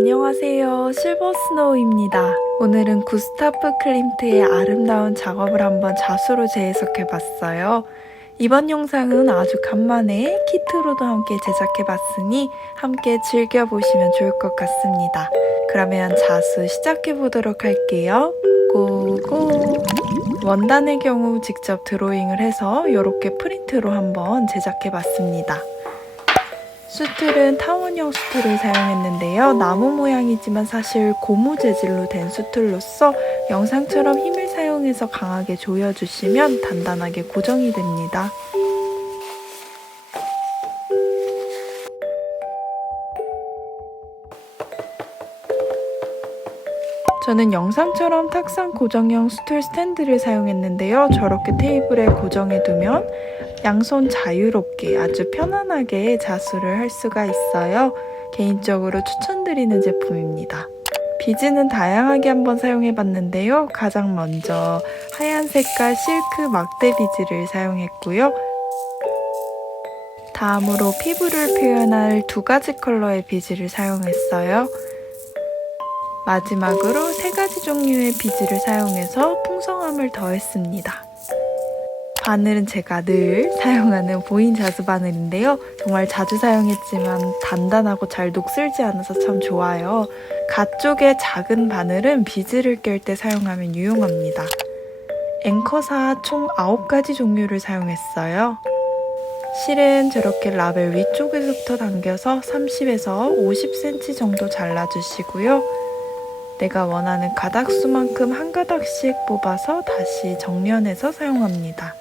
안녕하세요. 실버스노우입니다. 오늘은 구스타프 클림트의 아름다운 작업을 한번 자수로 재해석해봤어요. 이번 영상은 아주 간만에 키트로도 함께 제작해봤으니 함께 즐겨보시면 좋을 것 같습니다. 그러면 자수 시작해보도록 할게요. 고고! 원단의 경우 직접 드로잉을 해서 이렇게 프린트로 한번 제작해봤습니다. 수틀은 타원형 수틀을 사용했는데요. 나무 모양이지만 사실 고무 재질로 된 수틀로서 영상처럼 힘을 사용해서 강하게 조여주시면 단단하게 고정이 됩니다. 저는 영상처럼 탁상 고정형 수틀 스탠드를 사용했는데요. 저렇게 테이블에 고정해두면 양손 자유롭게 아주 편안하게 자수를 할 수가 있어요. 개인적으로 추천드리는 제품입니다. 비즈는 다양하게 한번 사용해봤는데요. 가장 먼저 하얀 색깔 실크 막대 비즈를 사용했고요. 다음으로 피부를 표현할 두 가지 컬러의 비즈를 사용했어요. 마지막으로 세 가지 종류의 비즈를 사용해서 풍성함을 더했습니다. 바늘은 제가 늘 사용하는 보인 자수 바늘인데요. 정말 자주 사용했지만 단단하고 잘 녹슬지 않아서 참 좋아요. 가쪽의 작은 바늘은 비즈를 깰 때 사용하면 유용합니다. 앵커사 총 9가지 종류를 사용했어요. 실은 저렇게 라벨 위쪽에서부터 당겨서 30에서 50cm 정도 잘라주시고요. 내가 원하는 가닥수만큼 한 가닥씩 뽑아서 다시 정면해서 사용합니다.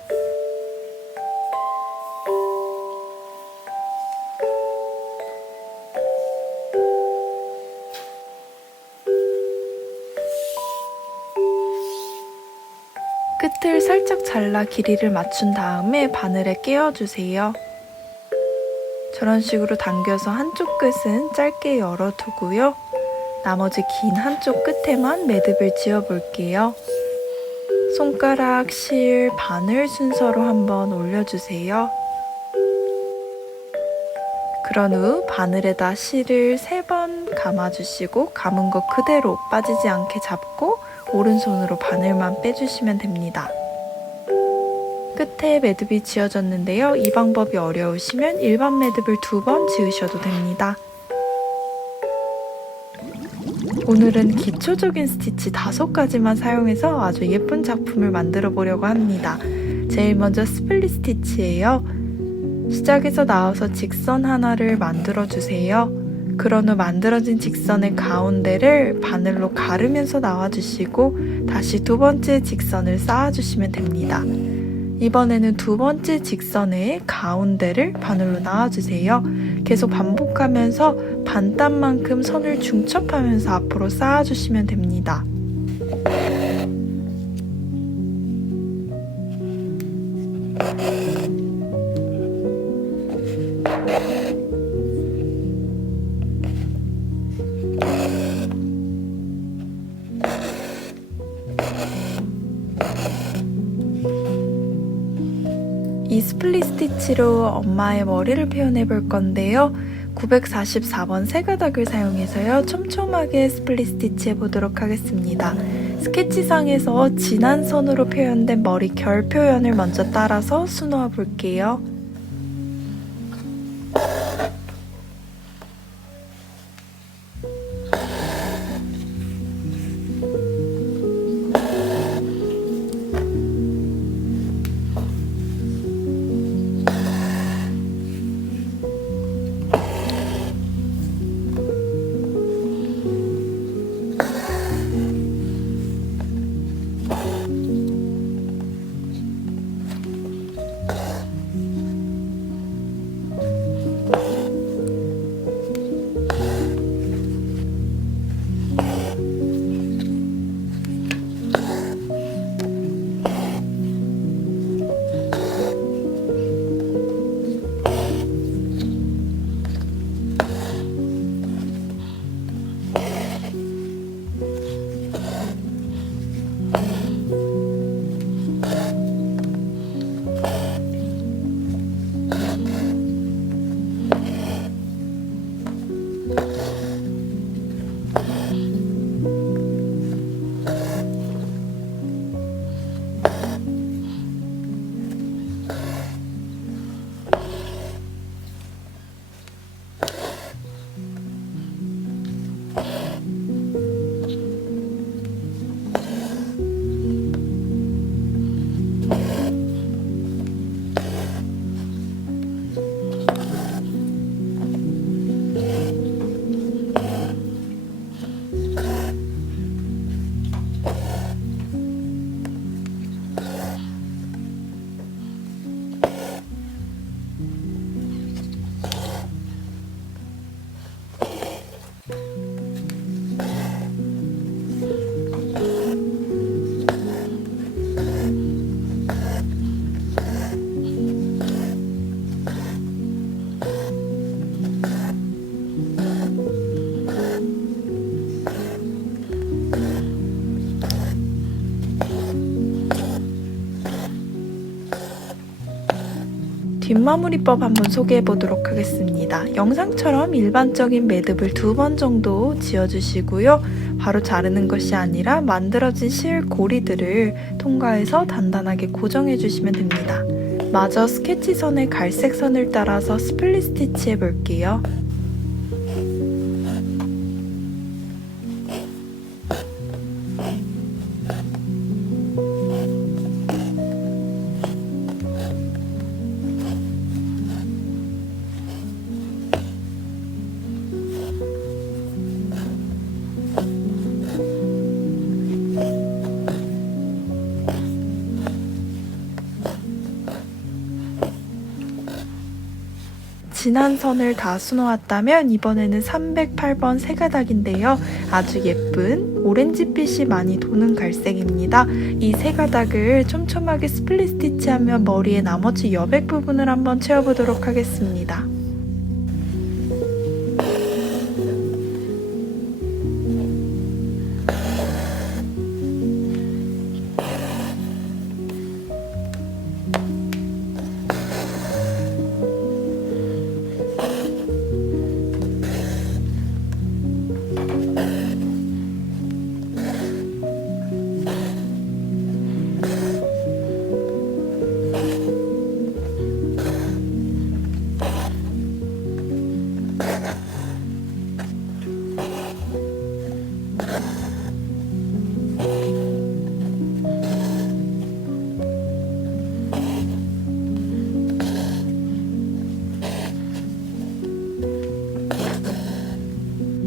끝을 살짝 잘라 길이를 맞춘 다음에 바늘에 끼워주세요. 저런 식으로 당겨서 한쪽 끝은 짧게 열어두고요. 나머지 긴 한쪽 끝에만 매듭을 지어볼게요. 손가락, 실, 바늘 순서로 한번 올려주세요. 그런 후 바늘에다 실을 3번 감아주시고 감은 거 그대로 빠지지 않게 잡고 오른손으로 바늘만 빼주시면 됩니다. 끝에 매듭이 지어졌는데요. 이 방법이 어려우시면 일반 매듭을 2번 지으셔도 됩니다. 오늘은 기초적인 스티치 5가지만 사용해서 아주 예쁜 작품을 만들어 보려고 합니다. 제일 먼저 스플릿 스티치예요. 시작에서 나와서 직선 하나를 만들어 주세요. 그런 후 만들어진 직선의 가운데를 바늘로 가르면서 나와주시고 다시 2번째 직선을 쌓아주시면 됩니다. 이번에는 2번째 직선의 가운데를 바늘로 나와주세요. 계속 반복하면서 반땀만큼 선을 중첩하면서 앞으로 쌓아주시면 됩니다. 이 스플릿 스티치로 엄마의 머리를 표현해 볼 건데요. 944번 세 가닥을 사용해서요. 촘촘하게 스플릿 스티치 해보도록 하겠습니다. 스케치상에서 진한 선으로 표현된 머리 결 표현을 먼저 따라서 수놓아 볼게요. 뒷마무리법 한번 소개해 보도록 하겠습니다. 영상처럼 일반적인 매듭을 2번 정도 지어주시고요. 바로 자르는 것이 아니라 만들어진 실 고리들을 통과해서 단단하게 고정해 주시면 됩니다. 마저 스케치선의 갈색 선을 따라서 스플릿 스티치 해볼게요. 진한 선을 다 수놓았다면 이번에는 308번 세 가닥인데요. 아주 예쁜 오렌지빛이 많이 도는 갈색입니다. 이 세 가닥을 촘촘하게 스플릿 스티치하며 머리의 나머지 여백 부분을 한번 채워보도록 하겠습니다.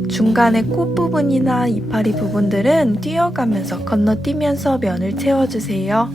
중간에 꽃 부분이나 이파리 부분들은 띄어가면서 건너뛰면서 면을 채워주세요.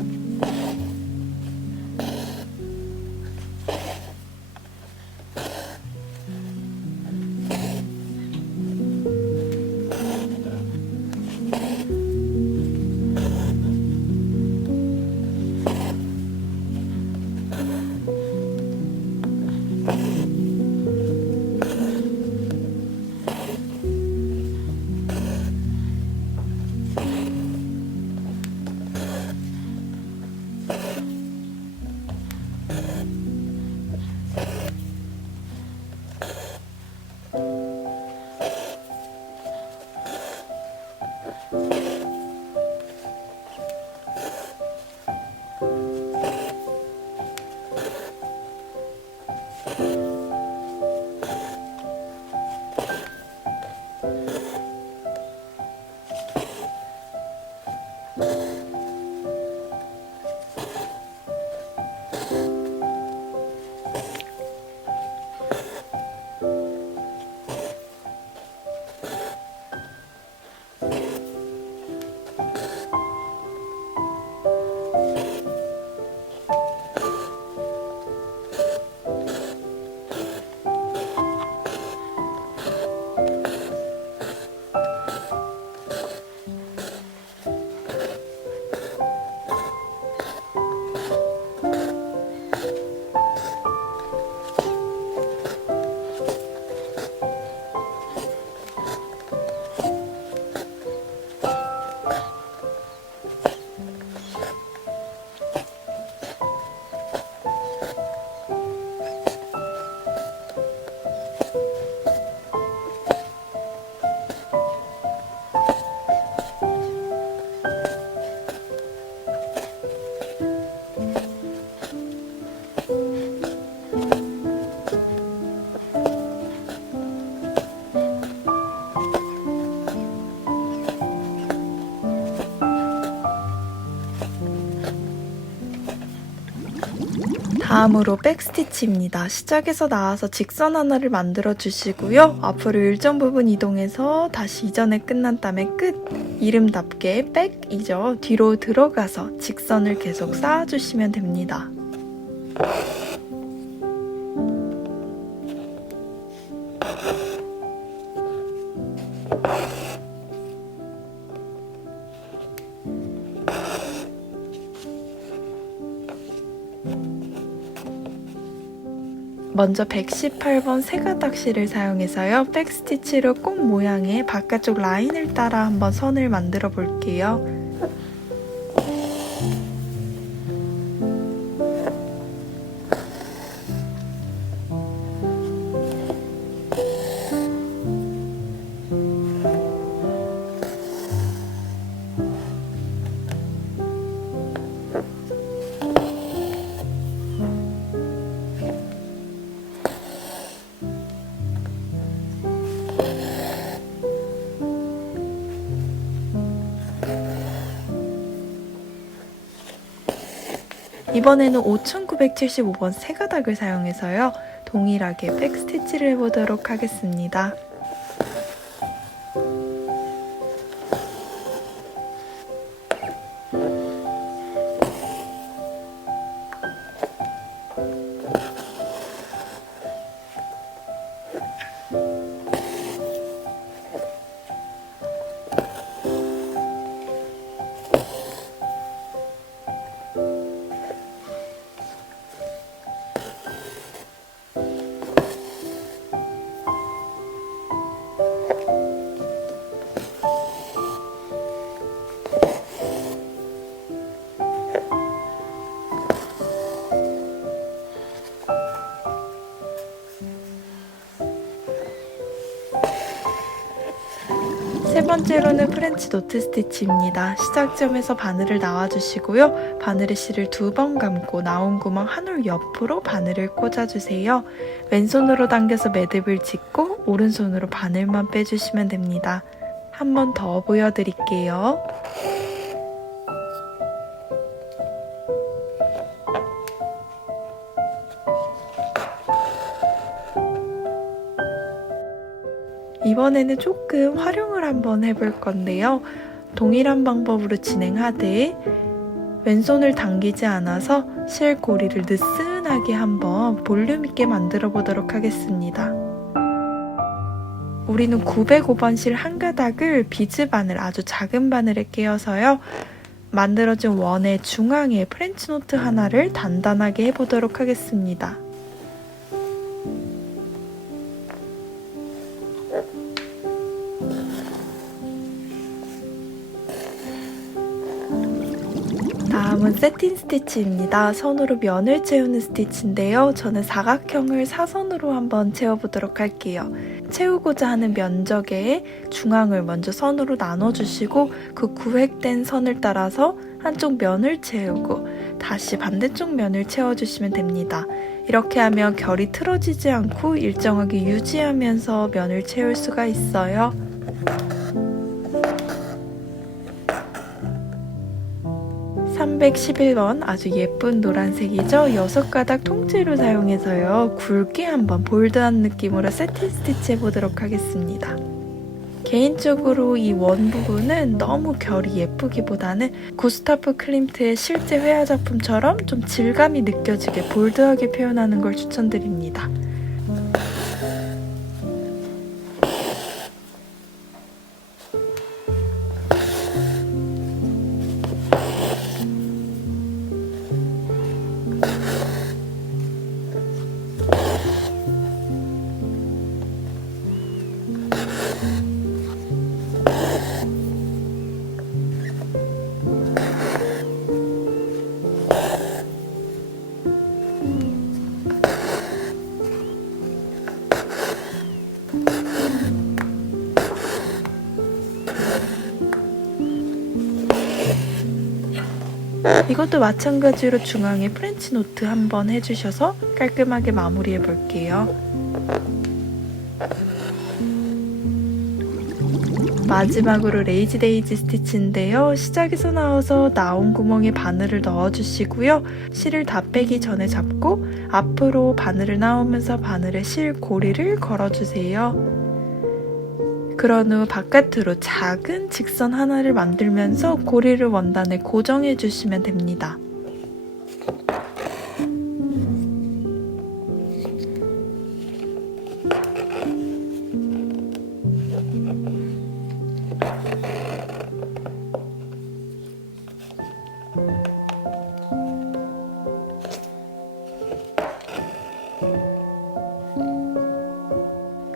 다음으로 백스티치입니다. 시작에서 나와서 직선 하나를 만들어 주시고요. 앞으로 일정 부분 이동해서 다시 이전에 끝난 다음에 끝! 이름답게 백이죠. 뒤로 들어가서 직선을 계속 쌓아주시면 됩니다. 먼저 118번 세가닥실을 사용해서요. 백스티치로 꽃 모양의 바깥쪽 라인을 따라 한번 선을 만들어 볼게요. 이번에는 5975번 세가닥을 사용해서요. 동일하게 백스티치를 해보도록 하겠습니다. 세 번째로는 프렌치 노트 스티치입니다. 시작점에서 바늘을 나와주시고요. 바늘의 실을 2번 감고 나온 구멍 한 올 옆으로 바늘을 꽂아주세요. 왼손으로 당겨서 매듭을 짓고 오른손으로 바늘만 빼주시면 됩니다. 한 번 더 보여드릴게요. 이번에는 조금 활용을 한번 해볼 건데요. 동일한 방법으로 진행하되 왼손을 당기지 않아서 실 고리를 느슨하게 한번 볼륨 있게 만들어 보도록 하겠습니다. 우리는 905번 실 한 가닥을 비즈 바늘, 아주 작은 바늘에 끼워서요. 만들어진 원의 중앙에 프렌치 노트 하나를 단단하게 해보도록 하겠습니다. 다음은 세틴 스티치입니다. 선으로 면을 채우는 스티치인데요. 저는 사각형을 사선으로 한번 채워보도록 할게요. 채우고자 하는 면적의 중앙을 먼저 선으로 나눠주시고 그 구획된 선을 따라서 한쪽 면을 채우고 다시 반대쪽 면을 채워주시면 됩니다. 이렇게 하면 결이 틀어지지 않고 일정하게 유지하면서 면을 채울 수가 있어요. (311번) 아주 예쁜 노란색이죠. 6가닥 통째로 사용해서요. 굵게 한번 볼드한 느낌으로 세틴 스티치 해보도록 하겠습니다. 개인적으로 이 원 부분은 너무 결이 예쁘기보다는 구스타프 클림트의 실제 회화 작품처럼 좀 질감이 느껴지게 볼드하게 표현하는 걸 추천드립니다. 이것도 마찬가지로 중앙에 프렌치 노트 한번 해주셔서 깔끔하게 마무리해 볼게요. 마지막으로 레이지 데이지 스티치인데요. 시작에서 나와서 나온 구멍에 바늘을 넣어주시고요. 실을 다 빼기 전에 잡고 앞으로 바늘을 나오면서 바늘에 실 고리를 걸어주세요. 그런 후 바깥으로 작은 직선 하나를 만들면서 고리를 원단에 고정해 주시면 됩니다.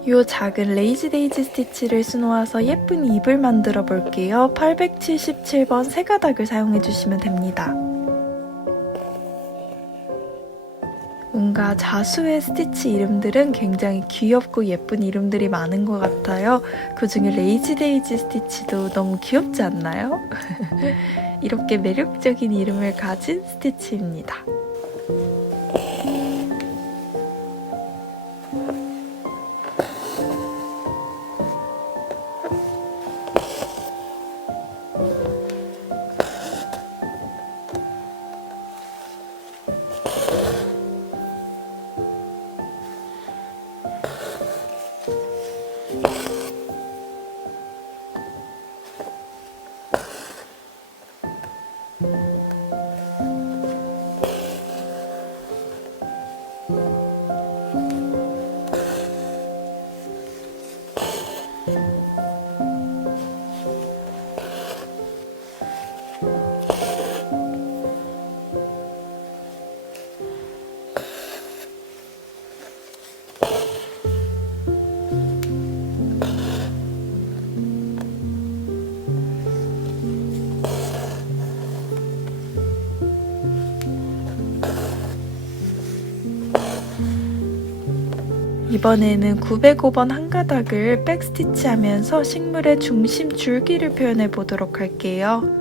이 작은 레이지 데이지 스티치를 수놓아서 예쁜 잎을 만들어 볼게요. 877번 세 가닥을 사용해 주시면 됩니다. 뭔가 자수의 스티치 이름들은 굉장히 귀엽고 예쁜 이름들이 많은 것 같아요. 그 중에 레이지 데이지 스티치도 너무 귀엽지 않나요? 이렇게 매력적인 이름을 가진 스티치입니다. 이번에는 905번 한 가닥을 백스티치 하면서 식물의 중심 줄기를 표현해 보도록 할게요.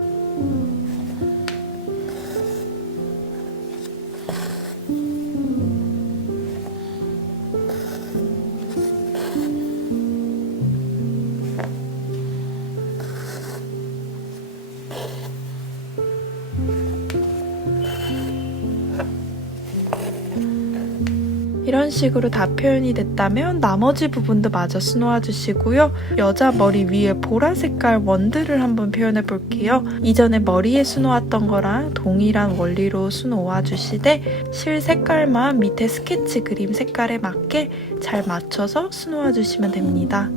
이런 식으로 다 표현이 됐다면 나머지 부분도 마저 수놓아 주시고요. 여자 머리 위에 보라 색깔 원들을 한번 표현해 볼게요. 이전에 머리에 수놓았던 거랑 동일한 원리로 수놓아 주시되 실 색깔만 밑에 스케치 그림 색깔에 맞게 잘 맞춰서 수놓아 주시면 됩니다.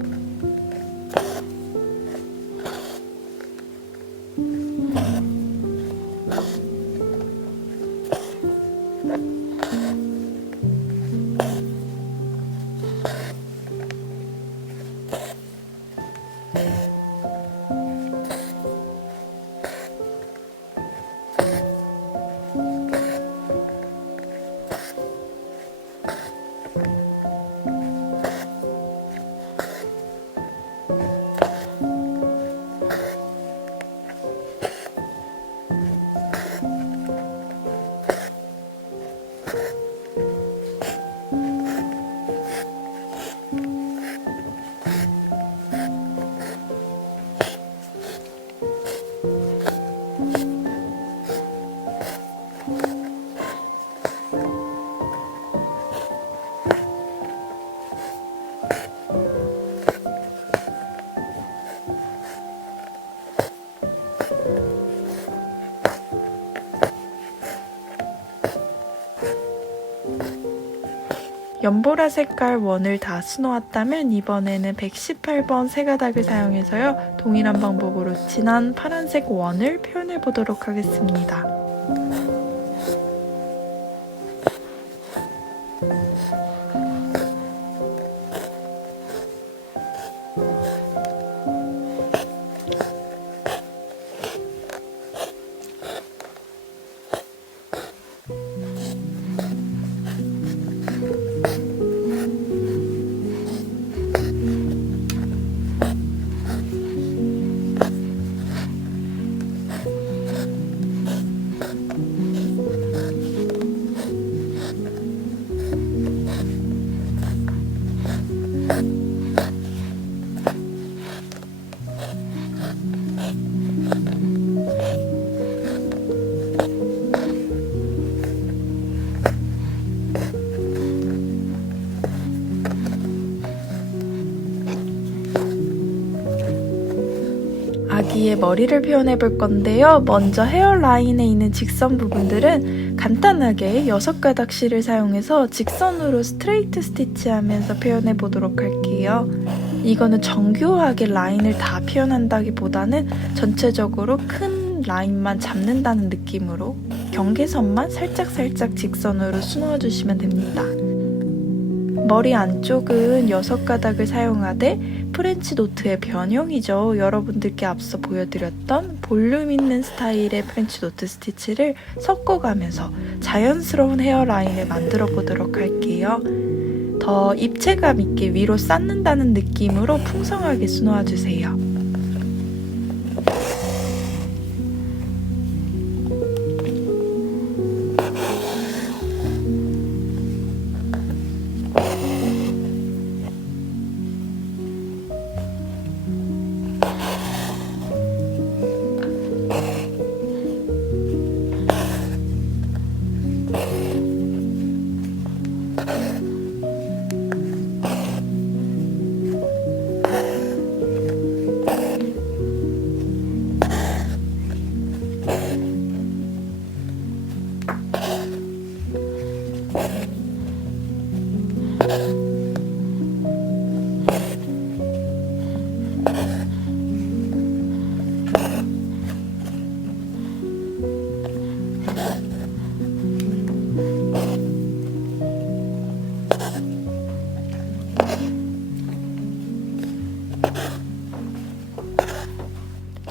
연보라 색깔 원을 다 수놓았다면 이번에는 118번 세 가닥을 사용해서요. 동일한 방법으로 진한 파란색 원을 표현해 보도록 하겠습니다. 아기의 머리를 표현해 볼 건데요. 먼저 헤어라인에 있는 직선 부분들은 간단하게 6가닥 실을 사용해서 직선으로 스트레이트 스티치하면서 표현해 보도록 할게요. 이거는 정교하게 라인을 다 표현한다기보다는 전체적으로 큰 라인만 잡는다는 느낌으로 경계선만 살짝살짝 직선으로 수놓아 주시면 됩니다. 머리 안쪽은 6가닥을 사용하되 프렌치 노트의 변형이죠. 여러분들께 앞서 보여드렸던 볼륨 있는 스타일의 프렌치 노트 스티치를 섞어가면서 자연스러운 헤어라인을 만들어 보도록 할게요. 더 입체감 있게 위로 쌓는다는 느낌으로 풍성하게 수놓아 주세요.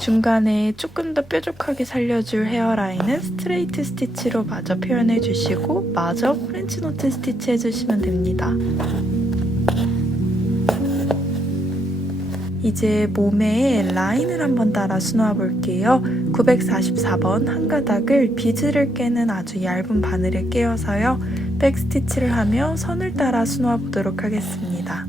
중간에 조금 더 뾰족하게 살려줄 헤어라인은 스트레이트 스티치로 마저 표현해주시고 마저 프렌치 노트 스티치 해주시면 됩니다. 이제 몸에 라인을 한번 따라 수놓아 볼게요. 944번 한 가닥을 비즈를 깨는 아주 얇은 바늘에 깨어서요. 백 스티치를 하며 선을 따라 수놓아 보도록 하겠습니다.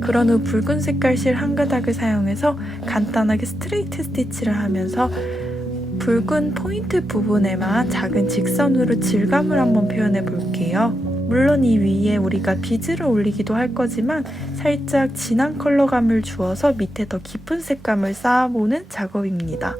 그런 후 붉은 색깔 실 한 가닥을 사용해서 간단하게 스트레이트 스티치를 하면서 붉은 포인트 부분에만 작은 직선으로 질감을 한번 표현해 볼게요. 물론 이 위에 우리가 비즈를 올리기도 할 거지만 살짝 진한 컬러감을 주어서 밑에 더 깊은 색감을 쌓아보는 작업입니다.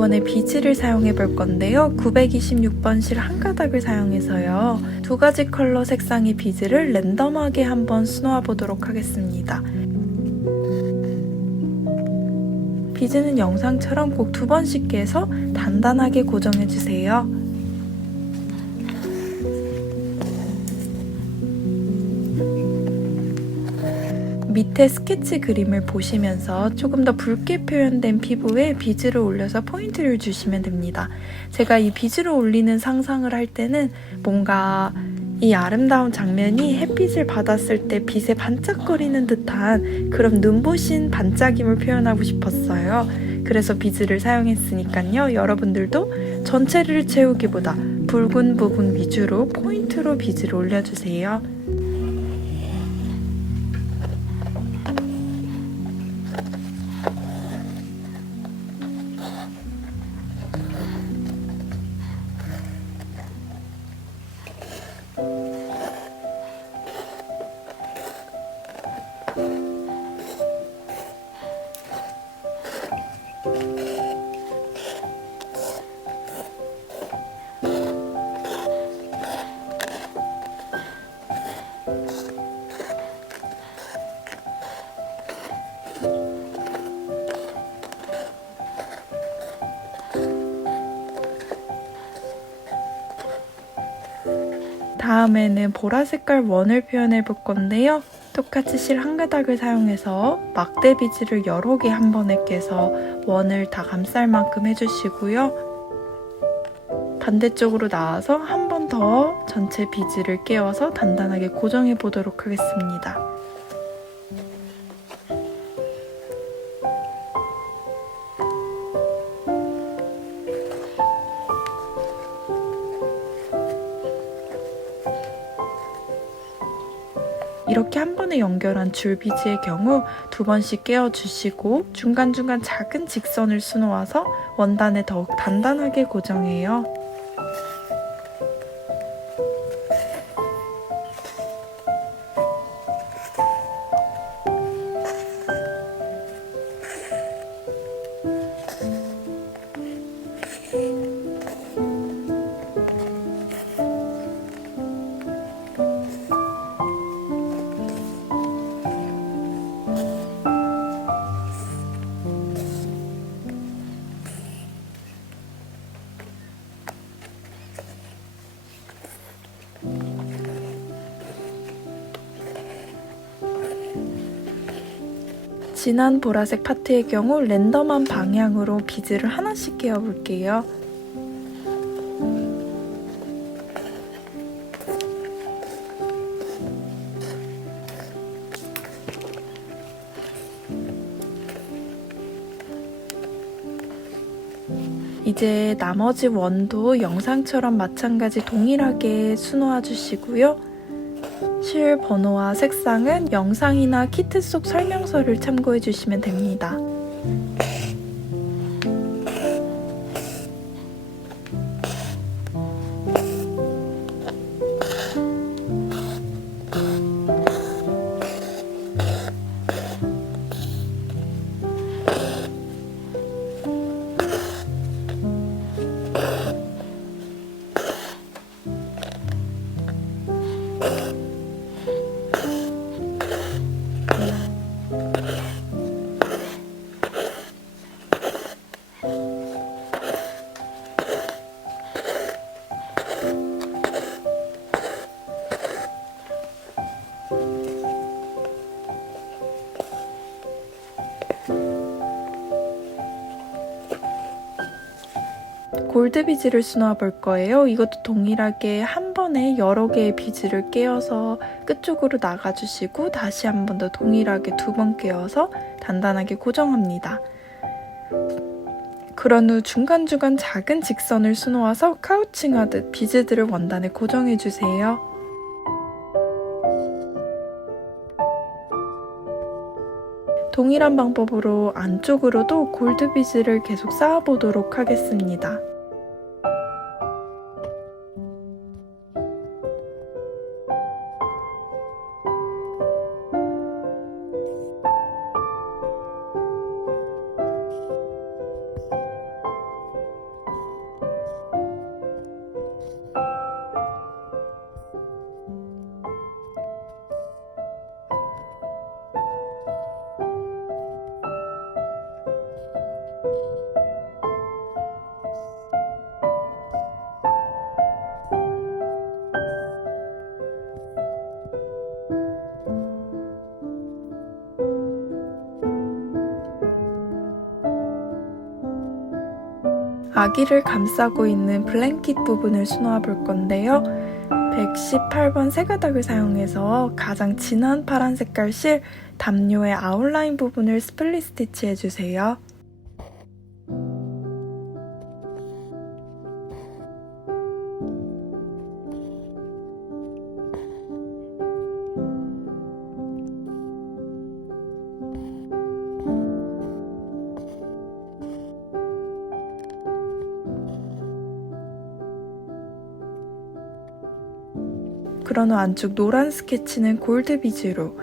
이번에 비즈를 사용해 볼 건데요. 926번 실 한 가닥을 사용해서요. 2가지 컬러 색상의 비즈를 랜덤하게 한번 수놓아 보도록 하겠습니다. 비즈는 영상처럼 꼭 2번씩 깨서 단단하게 고정해 주세요. 밑에 스케치 그림을 보시면서 조금 더 붉게 표현된 피부에 비즈를 올려서 포인트를 주시면 됩니다. 제가 이 비즈를 올리는 상상을 할 때는 뭔가 이 아름다운 장면이 햇빛을 받았을 때 빛에 반짝거리는 듯한 그런 눈부신 반짝임을 표현하고 싶었어요. 그래서 비즈를 사용했으니까요. 여러분들도 전체를 채우기보다 붉은 부분 위주로 포인트로 빗을 올려주세요. 다음에는 보라 색깔 원을 표현해 볼 건데요. 똑같이 실 한 가닥을 사용해서 막대 비즈를 여러 개 한 번에 깨서 원을 다 감쌀 만큼 해주시고요. 반대쪽으로 나와서 한 번 더 전체 비즈를 깨워서 단단하게 고정해 보도록 하겠습니다. 이렇게 한 번에 연결한 줄 비즈의 경우 2번씩 깨워주시고 중간중간 작은 직선을 수놓아서 원단에 더욱 단단하게 고정해요. 진한 보라색 파트의 경우 랜덤한 방향으로 비즈를 하나씩 끼워볼게요. 이제 나머지 원도 영상처럼 마찬가지 동일하게 수놓아 주시고요. 실 번호와 색상은 영상이나 키트 속 설명서를 참고해 주시면 됩니다. 골드 비즈를 수놓아 볼 거예요. 이것도 동일하게 한 번에 여러 개의 비즈를 깨어서 끝쪽으로 나가주시고 다시 한 번 더 동일하게 2번 깨어서 단단하게 고정합니다. 그런 후 중간중간 작은 직선을 수놓아서 카우칭하듯 비즈들을 원단에 고정해주세요. 동일한 방법으로 안쪽으로도 골드 비즈를 계속 쌓아보도록 하겠습니다. 아기를 감싸고 있는 블랭킷 부분을 수놓아 볼 건데요. 118번 세 가닥을 사용해서 가장 진한 파란 색깔 실 담요의 아웃라인 부분을 스플릿 스티치 해주세요. 그런 후 안쪽 노란 스케치는 골드 비즈로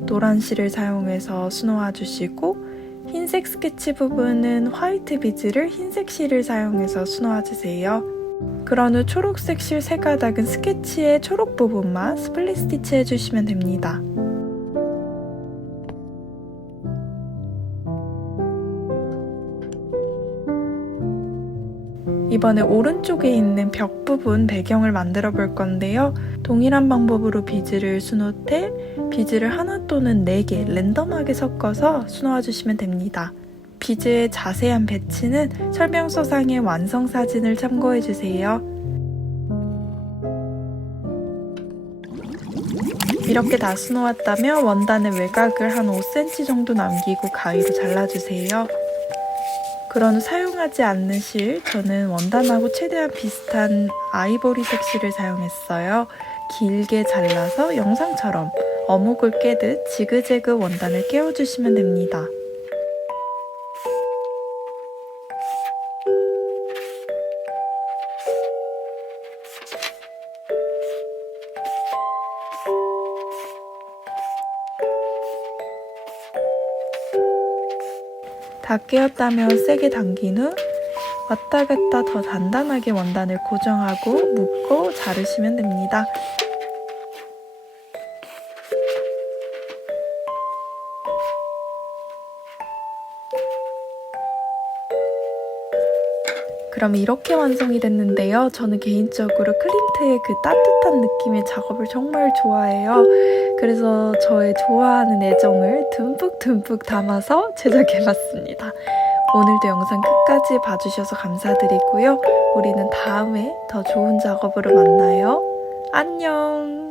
노란 실을 사용해서 수놓아 주시고, 흰색 스케치 부분은 화이트 비즈를 흰색 실을 사용해서 수놓아 주세요. 그런 후 초록색 실 3가닥은 스케치의 초록 부분만 스플릿 스티치 해주시면 됩니다. 이번에 오른쪽에 있는 벽 부분 배경을 만들어 볼 건데요. 동일한 방법으로 비즈를 수놓되 비즈를 하나 또는 4개 랜덤하게 섞어서 수놓아 주시면 됩니다. 비즈의 자세한 배치는 설명서상의 완성 사진을 참고해 주세요. 이렇게 다 수놓았다면 원단의 외곽을 한 5cm 정도 남기고 가위로 잘라주세요. 그런 후 사용하지 않는 실, 저는 원단하고 최대한 비슷한 아이보리색 실을 사용했어요. 길게 잘라서 영상처럼 어묵을 깨듯 지그재그 원단을 깨워주시면 됩니다. 다 깨었다면 세게 당긴 후 왔다 갔다 더 단단하게 원단을 고정하고 묶고 자르시면 됩니다. 그럼 이렇게 완성이 됐는데요. 저는 개인적으로 클린트의 그 따뜻한 느낌의 작업을 정말 좋아해요. 그래서 저의 좋아하는 애정을 듬뿍 담아서 제작해봤습니다. 오늘도 영상 끝까지 봐주셔서 감사드리고요. 우리는 다음에 더 좋은 작업으로 만나요. 안녕!